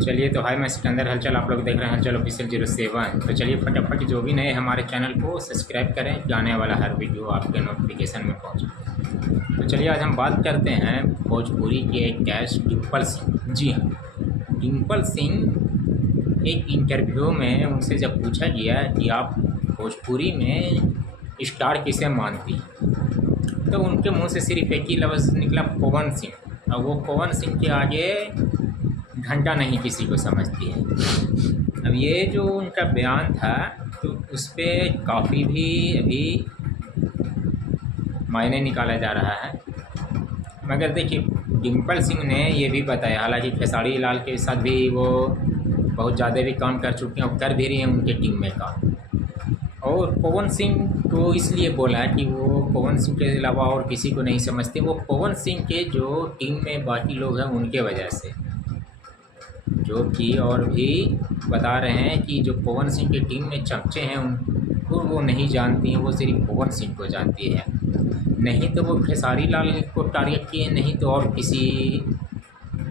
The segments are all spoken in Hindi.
चलिए तो हाय, मैं सिकंदर हलचल, आप लोग देख रहे हैं हलचल ऑफिशियल 07। तो चलिए फटाफट जो भी नए हमारे चैनल को सब्सक्राइब करें कि आने वाला हर वीडियो आपके नोटिफिकेशन में पहुंचे। तो चलिए आज हम बात करते हैं भोजपुरी के एक कैश डिम्पल सिंह। जी हाँ, डिम्पल सिंह एक इंटरव्यू में उनसे जब पूछा गया कि आप भोजपुरी में स्टार किसे मानती हैं, तो उनके मुंह से सिर्फ एक ही लफ्ज़ निकला, पवन सिंह। और वो पवन सिंह के आगे घंटा नहीं किसी को समझती है। अब ये जो उनका बयान था तो उस पर काफ़ी भी अभी मायने निकाला जा रहा है। मगर देखिए, डिम्पल सिंह ने ये भी बताया, हालांकि खेसारी लाल के साथ भी वो बहुत ज़्यादा भी काम कर चुके हैं और कर भी रही हैं उनके टीम में काम। और पवन सिंह को इसलिए बोला कि वो पवन सिंह के अलावा और किसी को नहीं समझते। वो पवन सिंह के जो टीम में बाकी लोग हैं उनके वजह से, जो कि और भी बता रहे हैं कि जो पवन सिंह की टीम में चमचे हैं उनको वो नहीं जानती हैं, वो सिर्फ पवन सिंह को जानती है। नहीं तो वो खेसारी लाल को टारगेट किए, नहीं तो और किसी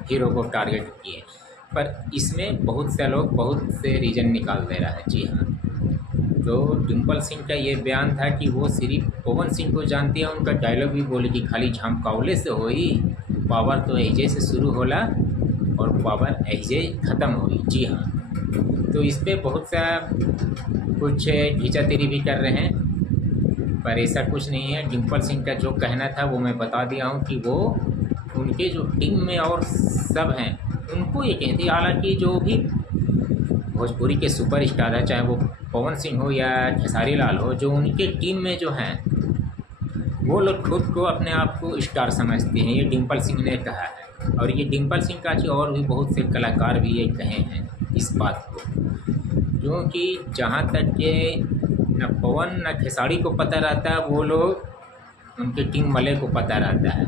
हीरो को टारगेट किए। पर इसमें बहुत से लोग बहुत से रीज़न निकाल दे रहा है। जी हाँ, तो डिम्पल सिंह का ये बयान था कि वो सिर्फ पवन सिंह को जानती है। उनका डायलॉग भी बोले कि खाली झमकावले से होई, पावर तो ऐजे से शुरू होला और पावर ऐसे ख़त्म हुई। जी हाँ, तो इस पर बहुत सा कुछ खींचातेरी भी कर रहे हैं, पर ऐसा कुछ नहीं है। डिम्पल सिंह का जो कहना था वो मैं बता दिया हूँ कि वो उनके जो टीम में और सब हैं उनको ये कहती है। हालांकि जो भी भोजपुरी के सुपरस्टार है, चाहे वो पवन सिंह हो या खेसारी लाल हो, जो उनके टीम में जो हैं वो लोग खुद को अपने आप को स्टार समझते हैं, ये डिम्पल सिंह ने कहा है। और ये डिम्पल सिंह का जो और भी बहुत से कलाकार भी ये कहे हैं इस बात को, क्योंकि जहाँ तक के न पवन न खेसारी को पता रहता है, वो लोग उनके टीम वाले को पता रहता है।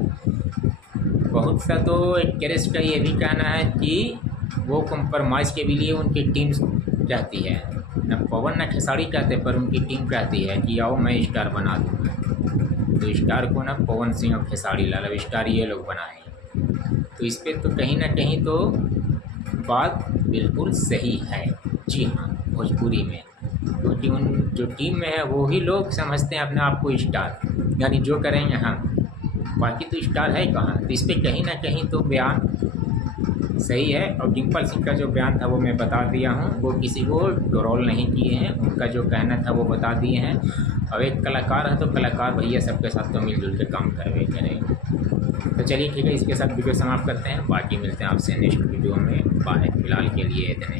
बहुत सा तो एक क्रेश का ये भी कहना है कि वो कंप्रोमाइज़ के भी लिए उनकी टीम कहती है। न पवन न खेसारी कहते, पर उनकी टीम कहती है कि आओ मैं स्टार बना दूँगा। तो स्टार को ना पवन सिंह और खेसारी लाल, अब स्टार ये लोग बनाए। तो इस पर तो कहीं ना कहीं तो बात बिल्कुल सही है। जी हाँ, भोजपुरी में क्योंकि उन जो टीम में है वो ही लोग समझते हैं अपने आप को स्टार, यानी जो करेंगे हम, बाकी तो स्टार है कहाँ। तो इस पर कहीं ना कहीं तो बयान सही है। और डिम्पल सिंह का जो बयान था वो मैं बता दिया हूँ, वो किसी को ट्रोल नहीं किए हैं, उनका जो कहना था वो बता दिए हैं। और एक कलाकार है तो कलाकार भैया सबके साथ तो मिलजुल के काम करवे करेंगे। तो चलिए ठीक है, इसके साथ वीडियो समाप्त करते हैं, बाकी मिलते हैं आपसे नेक्स्ट वीडियो में। बाय, फिलहाल के लिए इतने।